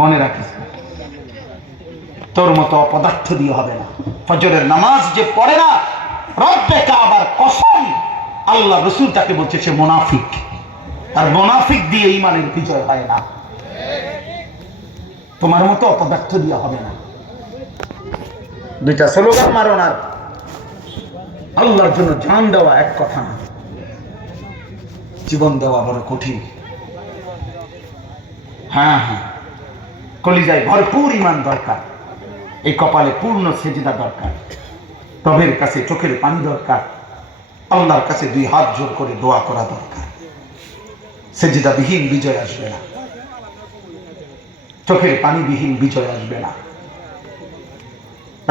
মনে রাখিস, তোর মতো অপদার্থ দিয়ে হবে না। ফজরের নামাজ যে পড়ে না, রব্বে কাবার কসম, আল্লাহ রসুল তাকে বলছে সে মুনাফিক। আর মুনাফিক দিয়ে ঈমানের বিজয় হয় না। তোমার মতো অপদার্থ দিয়ে হবে না। দুইটা স্লোগান মারো না, আল্লাহর জন্য জান দেওয়া এক কথা না, জীবন দেওয়া বড় কঠিন। হ্যাঁ হ্যাঁ, কলিজায় ভরপুর ঈমান দরকার, এই কপালে পূর্ণ সেজদা দরকার, রবের কাছে চোখের পানি দরকার, আল্লাহর কাছে দুই হাত জোর করে দোয়া করা দরকার। সেজদা বিহীন বিজয় আসবে না, চোখের পানি বিহীন বিজয় আসবে না,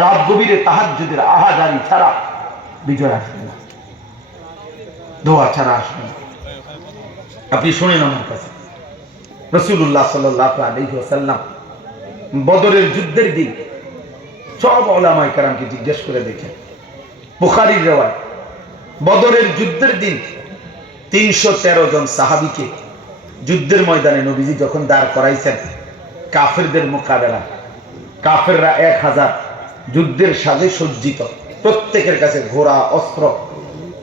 রাত গভীরে তাহাজ্জুদের আহাজারি ছাড়া বিজয় আসবে না, দোয়া ছাড়া আসবে না। আপনি শুনেন আমার কাছে, রাসূলুল্লাহ সাল্লাল্লাহু আলাইহি ওয়াসাল্লাম বদরের যুদ্ধের দিন সব উলামায়ে কেরামকে জিজ্ঞেস করে দেখেন, বুখারীর রিওয়ায়াত, বদরের যুদ্ধের দিন 313 জন সাহাবীকে যুদ্ধের ময়দানে নবীজি যখন দাঁড় করাইছেন কাফেরদের মোকাবেলা, কাফেররা 1000 যুদ্ধের সাজে সজ্জিত, প্রত্যেকের কাছে ঘোড়া, অস্ত্র,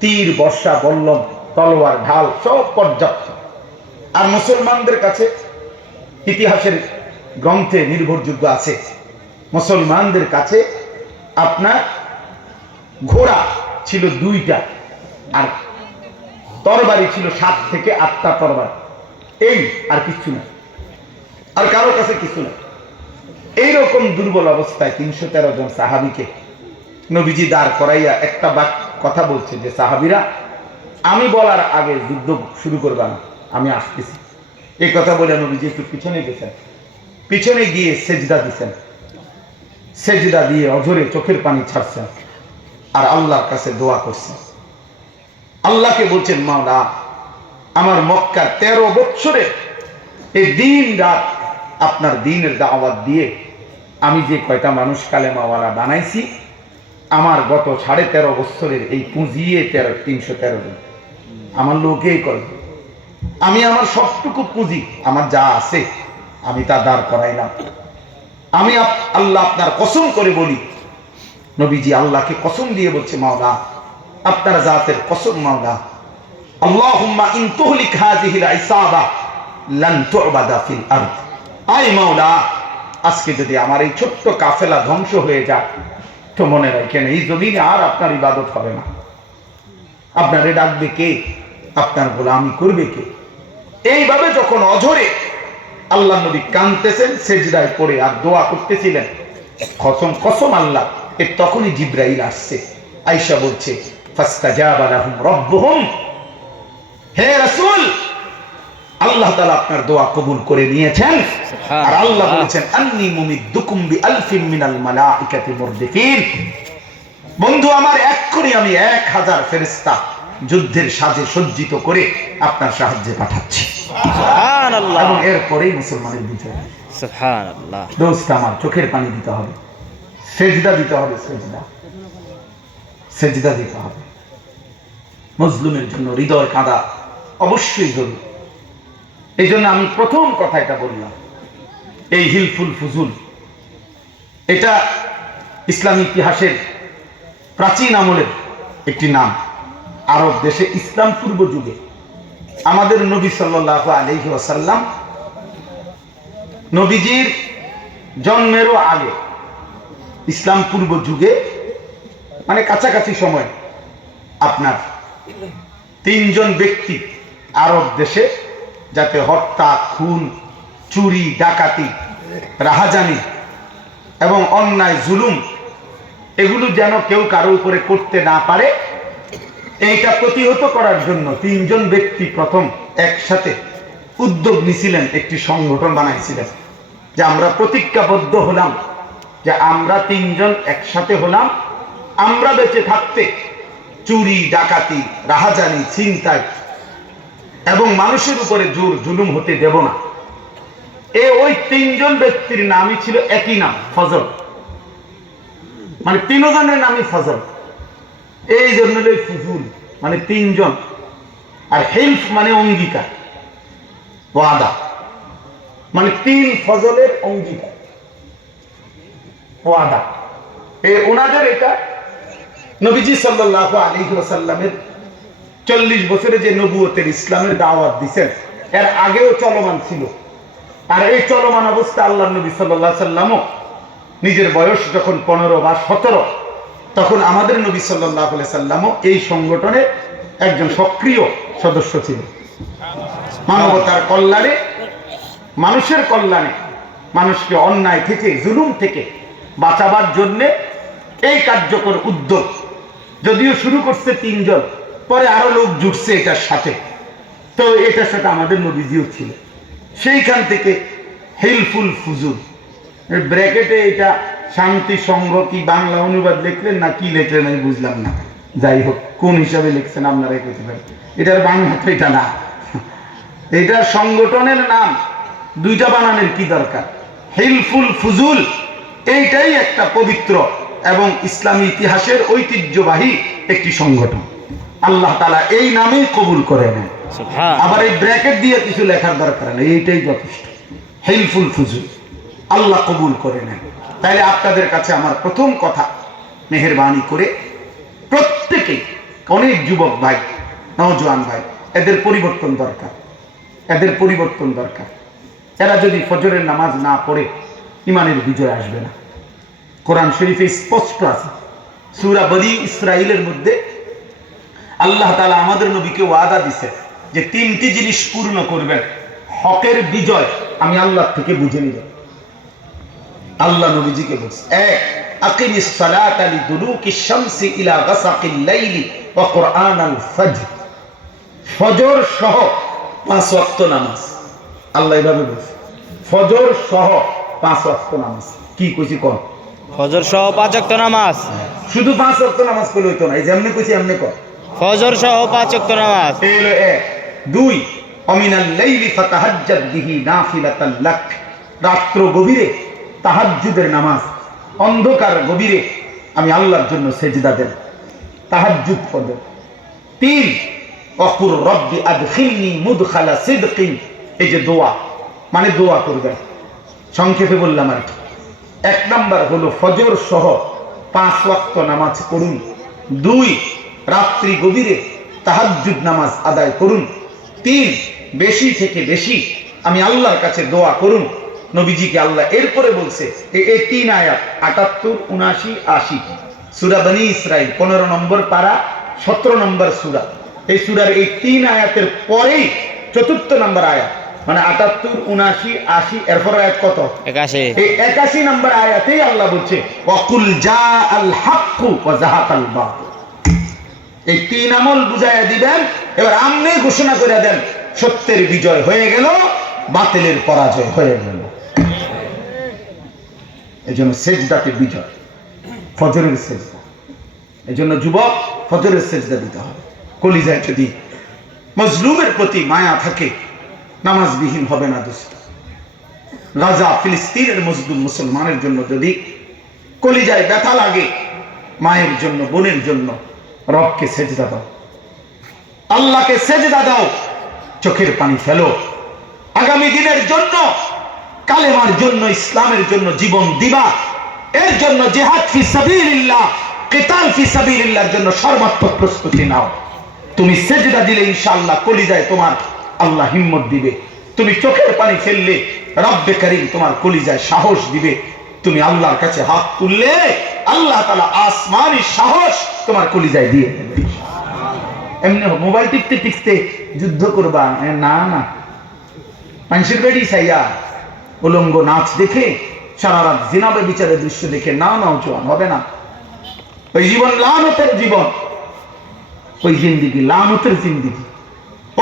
তীর, বর্ষা, বল্লম, তলোয়ার, ঢাল সব পর্যাপ্ত। আর মুসলমানদের কাছে ইতিহাসের গ্রন্থে নির্ভরযোগ্য আছে, মুসলমানদের কাছে আপনার ঘোড়া ছিল 2টা, আর তরবারি ছিল 7 থেকে 8টা তরবারি, এই আর কিছু না, আর কারো কাছে কিছু না। এইরকম দুর্বল অবস্থায় 313 জন সাহাবীকে নবীজি দাঁড় করাইয়া একটা কথা বলছে যে, সাহাবীরা আমি বলার আগে যুদ্ধ শুরু করবা না, আমি আসতেছি। এই কথা বলে নবীজি একটু পিছনে গেছেন, পিছনে গিয়ে সেজদা দিছেন, সেজদা দিয়ে অঝরে চোখের পানি ছাড়ছেন আর আল্লাহর কাছে দোয়া করছেন। আল্লাহকে বলছেন, মাওলা আমার মক্কার 13 বছরে এই দিন রাত আপনার দ্বীনের দাওয়াত দিয়ে আমি যে কয়টা মানুষ কালেমাওয়ালা বানাইছি, আমার গত 13.5 বছরের এই পুঁজিয়ে 313 জন আমার লোকেই করে, আমি আমার সবটুকু পুঁজি আমার যা আছে আমি তা দাঁড় করাইলাম। আমি আল্লাহ আপনার কসম করে বলি, নবীজি আল্লাহকে কসম দিয়ে বলছে, মাওলা আপনার জাতের কসম, মাওলা আল্লাহুম্মা ইন তুহলিক হাযিহিল ইসাবা লান তু'বাদা ফিল আরদ। আয় মাওলা, আজকে যদি আমার এই ছোট্ট কাফেলা ধ্বংস হয়ে যায় তো মনে রাখেন এই জমিনে আর আপনার ইবাদত হবে না। আপনারে ডাকবে কে? আপনার গোলামি করবে কে? এইভাবে যখন অঝরে আল্লাহ নবী কাঁদতেছেন, সেজদায় পড়ে আর দোয়া করতেছিলেন, কসম কসম আল্লাহ, এর তখনই জিবরাইল আসছে। আয়েশা বলছে, ফাস্তাজাবা লাহুম রাব্বুহুম, হে রাসূল আল্লাহ তাআলা আপনার দোয়া কবুল করে নিয়েছেন। আর আল্লাহ বলেছেন, আন্নী মুমিদ্দুকুম বিআলফিন মিনাল মালাইকাতি মুরদিফিন, বন্ধু আমার এক্ষুনি আমি 1000 ফেরেশতা যুদ্ধের সাজে সজ্জিত করে আপনার সাহায্যে পাঠাচ্ছি। সুবহানাল্লাহ। এবং এরপরেই মুসলমানের বিজয়। সুবহানাল্লাহ। দোস্ত আমার, চোখের পানি দিতে হবে, সেজদা দিতে হবে, সেজদা সেজদা দিতে হবে। মজলুমের জন্য হৃদয় কাঁদা অবশ্যই জরুরি। এই জন্য আমি প্রথম কথা এটা বললাম, এই হিলফুল ফুজুল এটা ইসলামী ইতিহাসের প্রাচীন আমলের একটি নাম। আরব দেশে ইসলাম পূর্ব যুগে আমাদের নবী সাল্লাল্লাহু আলাইহি ওয়াসাল্লাম নবীজির জন্মেরও আগে ইসলাম পূর্ব যুগে, মানে কাছাকাছি সময়, আপনার 3 জন ব্যক্তি আরব দেশে যাতে হত্যা, খুন, চুরি, ডাকাতি, রাহাজানি এবং অন্যায় জুলুম এগুলো যেন কেউ কারো উপরে করতে না পারে, এইটা প্রতিহত করার জন্য 3 জন ব্যক্তি প্রথম একসাথে উদ্যোগ নিয়েছিলেন, একটি সংগঠন বানাইছিলেন যে আমরা প্রতিজ্ঞাবদ্ধ হলাম যে আমরা 3 জন একসাথে হলাম, আমরা বেঁচে থাকতে চুরি, ডাকাতি, রাহাজানি, ছিনতাই এবং মানুষের উপরে জোর জুলুম হতে দেব না। ওই 3 জন ব্যক্তির নামই ছিল একই নাম, ফজল, মানে 3 জনের নামই ফজল। এই জন্য ফুজুল মানে 3 জন, আর হেলফ মানে অঙ্গীকার, ওয়াদা। মানে 3 ফজলের অঙ্গীকার, ওয়াদা। ওনাদের এটা নবীজি সাল্লাল্লাহু আলাইহি ওয়াসাল্লামের 40 বছরে যে নবুয়তের ইসলামের দাওয়াত দিয়েছেন, এর আগেও চলমান ছিল। আর এই চলমান অবস্থা আল্লাহ নবী সাল্লাল্লাহু আলাইহি ওয়াসাল্লামও নিজের বয়স যখন 15 বা 17, তখন আমাদের নবী সাল্লাল্লাহু আলাইহি ওয়াসাল্লামও এই সংগঠনের একজন সক্রিয় সদস্য ছিলেন। মানবতার কল্যাণে, মানুষের কল্যাণে, মানুষকে অন্যায় থেকে, জুলুম থেকে বাঁচাবার জন্য এই কার্যকর উদ্যোগ যদিও শুরু করছে 3 জন, পরে আরো লোক জুটছে এটার সাথে। তো এটার সাথে আমাদের নবীজিও ছিল। সেইখান থেকে হেলফুল ফুজুল, ব্র্যাকেটে এটা শান্তি সংঘ কি বাংলা অনুবাদ লিখলেন না কি লিখলেন আমি বুঝলাম না। যাই হোক, কোন হিসাবে লিখছেন আপনারাই করতে পারেন, এটার বাংলা তো এটা না। এটা সংগঠনের নাম, 2টা বানানের কি দরকার? হেলফুল ফুজুল এইটাই একটা পবিত্র এবং ইসলামী ইতিহাসের ঐতিহ্যবাহী একটি সংগঠন। আল্লাহ তাআলা এই নামেই কবুল করে নেন। আবার এই ব্র্যাকেট দিয়ে কিছু লেখার দরকার নেই, এইটাই যথেষ্ট। হেলফুল ফুজুল আল্লাহ কবুল করে নেন। তাইলে আপনাদের কাছে আমার প্রথম কথা, মেহেরবানি করে প্রত্যেকেই, অনেক যুবক ভাই, নওজোয়ান ভাই, এদের পরিবর্তন দরকার, এদের পরিবর্তন দরকার। এরা যদি ফজরের নামাজ না পড়ে ইমানের বিজয় আসবে না। কোরআন শরীফে স্পষ্ট আছে, সূরা বনী ইসরাঈলের মধ্যে আল্লাহ তাআলা আমাদের নবীকে ওয়াদা দিয়েছে যে 3টি জিনিস পূর্ণ করবেন, হকের বিজয় আমি আল্লাহ থেকে বুঝে নিব। আল্লাহ নবীজিকে বলছে, 1 আকিমিস সালাতা লিদুলুকিশ শামসি ইলা গাসাকিল লাইলি ওয়া কুরআনাল ফজর। ফজর সহ 5 ওয়াক্ত নামাজ। আল্লাহ এভাবে বলছে, ফজর সহ 5 ওয়াক্ত নামাজ। কি কইছি কোন? ফজর সহ 5 ওয়াক্ত নামাজ। শুধু 5 ওয়াক্ত নামাজ কইলে হইতো না, এই যেমনি কইছি এমনি কর। ফজর সহ 5 ওয়াক্ত নামাজ। এই হলো 1। 2 অমিনাল লাইলি ফাতাহাজ্জাদ বিহি নাফিলাতাল লাক। রাত্র গভীরে তাহাজ্জুদের নামাজ, অন্ধকার গভীরে আমি আল্লাহর জন্য সেজদা দেন, তাহাজ্জুদ পড়বেন। 3 ওয়াকুর রব্বি আদখিলনি মুদখালা সিদকিন। এই যে দোয়া, মানে দোয়া করবেন। সংক্ষেপে বললাম আর কি। 1 নাম্বার হলো ফজর সহ 5 ওয়াক্ত নামাজ পড়ুন। 2 রাত্রি গভীরে তাহাজ্জুদ নামাজ আদায় করুন। 3 বেশি থেকে বেশি আমি আল্লাহর কাছে দোয়া করুন। নবীজিকে আল্লাহ এরপরে বলছে এই 3 আয়াত 78, 79, 80 সূরা বনী ইসরাঈল 15 নম্বর পারা 17 নম্বর সূরা। এই সূরার এই 3 আয়াতের পরেই 4th নম্বর আয়াত, মানে 78, 79, 80, এরপর আয়াত কত? 81। এই 81 নম্বর আয়াতেই আল্লাহ বলছে ওয়াকুল জাআল হাক্কু ওয়া যাহাকাল বাতিল। এই 3 আমল বুঝাইয়া দিবেন। এবার আমনে ঘোষণা করে দেন, সত্যের বিজয় হয়ে গেল, বাতিলের পরাজয় হয়ে গেল। এজন্য সেজদাতে বিজয়, ফজরের সেজদা। এজন্য যুবক ফজরের সেজদা দিতে হবে। কলিজায় যদি মজলুমের প্রতি মায়া থাকে, নামাজবিহীন হবে না দোস্ত। গাজা ফিলিস্তিনের মজলুম মুসলমানের জন্য যদি কলিজায় ব্যথা লাগে, মায়ের জন্য, বোনের জন্য রবকে সেজদা দাও, আল্লাহকে সেজদা দাও, চোখের পানি ফেলো। আগামী দিনের জন্য, কালেমার জন্য, ইসলামের জন্য জীবন দিবা। এর জন্য জিহাদ ফি সাবিলিল্লাহ, কিতাল ফি সাবিলিল্লাহর জন্য সর্বাত্মক প্রস্তুতি নাও। তুমি সেজদা দিলে ইনশাআল্লাহ কলিজায় তোমার আল্লাহ হিম্মত দিবে। তুমি চোখের পানি ফেললে রব্বে কারীম তোমার কলিজায় সাহস দিবে। তুমি আল্লাহর কাছে হাত তুললে আল্লাহ তাআলা আসমানি সাহস তোমার কলিজায় দিয়ে দেবে। এমনি মোবাইল টিপতে টিপতে যুদ্ধ করবা না, না। মানুষের বেড়ি চাইয়া উলঙ্গ নাচ দেখে, সারা রাত জিনাবে বিচারের দৃশ্য দেখে না, নওজোয়ান হবে না। ওই জীবন লানতের জীবন, ওই জিন্দিগি লানতের জিন্দিগি,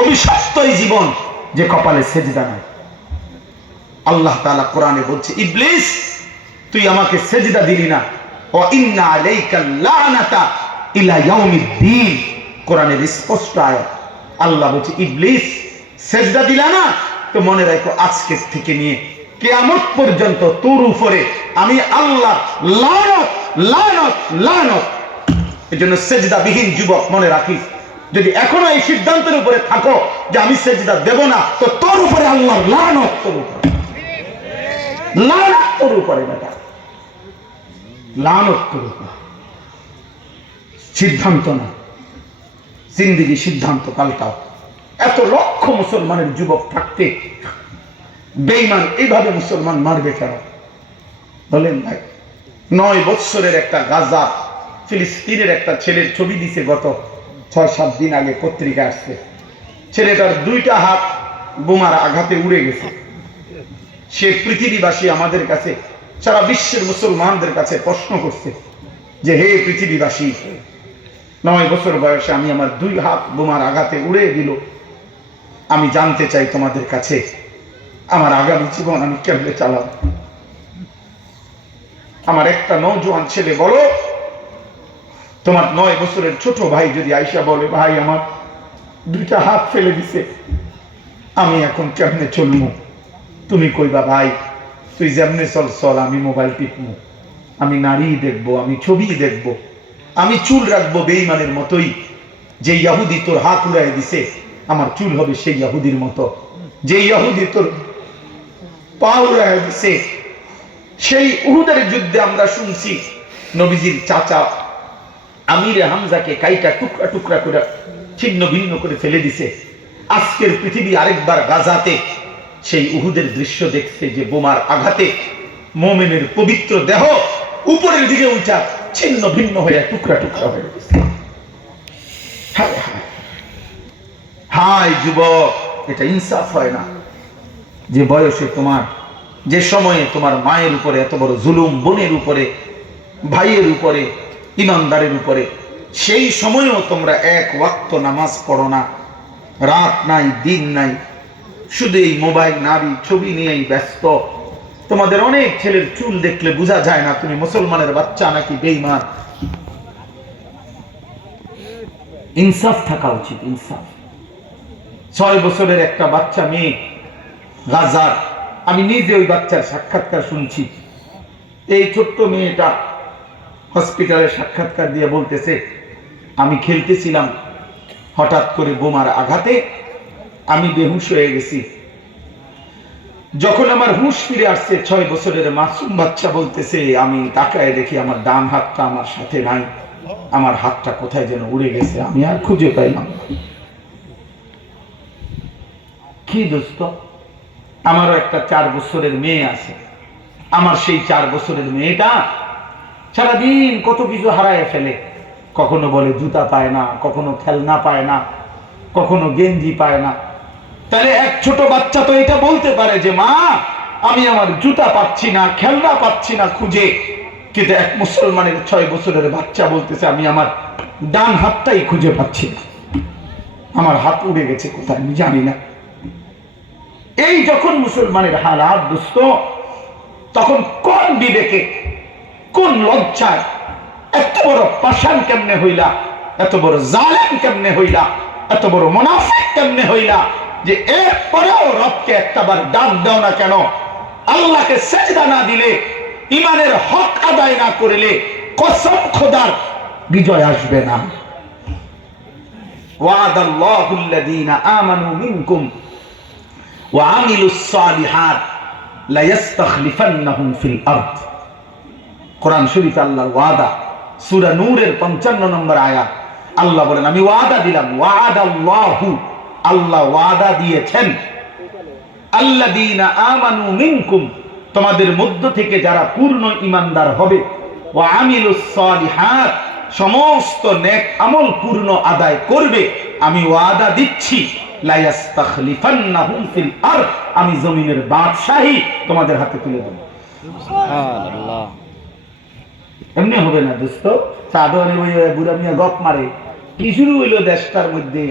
অভিশপ্ত এই জীবন যে কপালে সেজদা নাই। আল্লাহ তাআলা কোরআনে বলছে, ইবলিস তুই আমাকে সেজদা দিলি না, ওয়া ইন্না আলাইকাল লানাতা ইলা ইয়াউমিদ্দিন। কোরআনের স্পষ্ট আয়াত। আল্লাহ বলছে, ইবলিস সেজদা দিলা না, তো মনে রাখো আজকে থেকে নিয়ে কিয়ামত পর্যন্ত তোর উপরে আমি আল্লাহ লানত, লানত, লানত। এজন্য সেজদাবিহীন যুবক মনে রাখিস, যদি এখনো এই সিদ্ধান্তের উপরে থাকো যে আমি সেজদা দেব না, তো তোর উপরে আল্লাহর লানত তোর উপরে। লানত তোর উপরে বেটা, লানত তোর উপরে। সিদ্ধান্ত না, জিন্দেগি সিদ্ধান্ত পাল্টাও। এত লক্ষ মুসলমানের যুবক থাকতে বেঈমান এইভাবে মুসলমান মারবে কেন বলেন ভাই? 9 বৎসরের একটা গাজা ফিলিস্তিনের একটা ছেলের ছবি দিছে গত 6-7 দিন আগে, পত্রিকা আসছে। ছেলেটার 2টা হাত বোমার আঘাতে উড়ে গেছে। সে পৃথিবীবাসী আমাদের কাছে, সারা বিশ্বের মুসলমানদের কাছে প্রশ্ন করছে যে হে পৃথিবীবাসী, 9 বছর বয়সে আমি আমার 2 হাত বোমার আঘাতে উড়ে দিল। আমি জানতে চাই তোমাদের কাছে আমার আগামী জীবন আমি কেমনে চালাব? আমার একটা নওজোয়ান ছেলে বলো, তোমার 9 বছরের ছোট ভাই যদি আইসা বলে ভাই আমার 2টা হাত ফেলে দিছে, আমি এখন কেমনে চলবো? তুমি কইবা ভাই তুই যেমনে চল চল, আমি মোবাইল টিপবো, আমি নারী দেখবো, আমি ছবি দেখবো, আমি চুল রাখবো বেঈমানের মতোই। যে ইহুদি তোর হাত উড়াই দিছে আমার চুল হবে সেই ইহুদির মতো। যে ইহুদি তোর পা উড়াই দিছে, সেই উহুদের যুদ্ধে আমরা শুনছি নবীজির চাচা আমিরে হামজাকে কাইটা টুকরা টুকরা করে ছিন্ন ভিন্ন করে ফেলে দিছে। আজকের পৃথিবী আরেকবার গাজাতে সেই উহুদের দৃশ্য দেখছে, যে বোমার আঘাতে মুমিনের পবিত্র দেহ উপরের দিকে উঠা ছিন্ন ভিন্ন হয়ে টুকরা টুকরা হয়ে গেছে। হায় যুবক, এটা ইনসাফ হয় না। যে বয়সে তোমার, যে সময়ে তোমার মায়ের উপরে এত বড় জুলুম, বোনের উপরে, ভাইয়ের উপরে, ইমানদারের উপরে, সেই সময়েও তোমরা 1 ওয়াক্ত নামাজ পড়ো না, রাত নাই দিন নাই, শুধু এই মোবাইল নারী ছবি নিয়েই ব্যস্ত। তোমাদের অনেক ছেলের চুল দেখলে বোঝা যায় না তুমি মুসলমানের বাচ্চা নাকি বেঈমান। ইনসাফ থাকা উচিত, ইনসাফ। 6 বছরের একটা বাচ্চা মেয়ে গাজার, আমি নিজে ওই বাচ্চার সাক্ষাৎকার শুনছি। এই ছোট্ট মেয়েটা হসপিটালে সাক্ষাৎকার দিয়ে বলতেছে, আমি খেলতেছিলাম, হঠাৎ করে বোমার আঘাতে আমি বেহুশ হয়ে গেছি। যখন আমার হুঁশ ফিরে আসছে, 6 বছরের মাসুম বাচ্চা বলতেছে, আমি তাকায় দেখি আমার ডান হাতটা আমার সাথে নাই, আমার হাতটা কোথায় যেন উড়ে গেছে, আমি আর খুঁজে পাইলাম না। কি দোস্ত, আমারও একটা 4 বছরের মেয়ে আছে। আমার সেই 4 বছরের মেয়েটা সারাদিন কত কিছু হারায় ফেলে। কখনো বলে জুতা পায় না, কখনো খেলনা পায় না, কখনো গেঞ্জি পায় না। তাহলে এক ছোট বাচ্চা তো এটা বলতে পারে যে মা আমি আমার জুতা পাচ্ছি না, খেলনা পাচ্ছি না খুঁজে। কিন্তু এক মুসলমানের 6 বছরের বাচ্চা বলতেছে আমি আমার ডান হাতটাই খুঁজে পাচ্ছি না, আমার হাত উড়ে গেছে কোথায় আমি জানি না। এই যখন মুসলমানের হালাত দোস্ত, তখন কোন বিবেকে, কোন লজ্জায় এত বড় পাষাণ কেমনে হইলা, এত বড় জালেম কেমনে হইলা, এত বড় মুনাফিক কেমনে হইলা, যে এরপরেও রবকে একটাবার ডাক দাও না কেন? আল্লাহকে সেজদা না দিলে, ইমানের হক আদায় না করিলে কসম খোদার বিজয় আসবে না। ওয়াদাল্লাহুল্লাযীনা আমানু মিনকুম ওয়া আমিলুস সালিহাত লা ইস্তাখলিফান্নাহুম ফিল আরদ। কোরআন শরীফে আল্লাহর ওয়াদা, সূরা নূরের 55 নম্বর আয়াত। আল্লাহ বলেন আমি ওয়াদা দিলাম, ওয়াদাল্লাহু, আল্লাহ ওয়াদা দিয়েছেন, আল্লাযীনা আমানু মিনকুম, তোমাদের মধ্য থেকে যারা পূর্ণ ঈমানদার হবে, ওয়া আমিলুস সালিহাত, সমস্ত নেক আমল পূর্ণ আদায় করবে, আমি ওয়াদা দিচ্ছি লা ইস্তাখলিফান্নাহুম ফিল আরদ, আমি জমিনের বাদশাহী তোমাদের হাতে তুলে দেব। সুবহানাল্লাহ। এমনি হবে না দোস্ত, চাদরে ওই বুড়া মিয়া গপ মারে, কি শুরু হইলো দেশটার মধ্যে।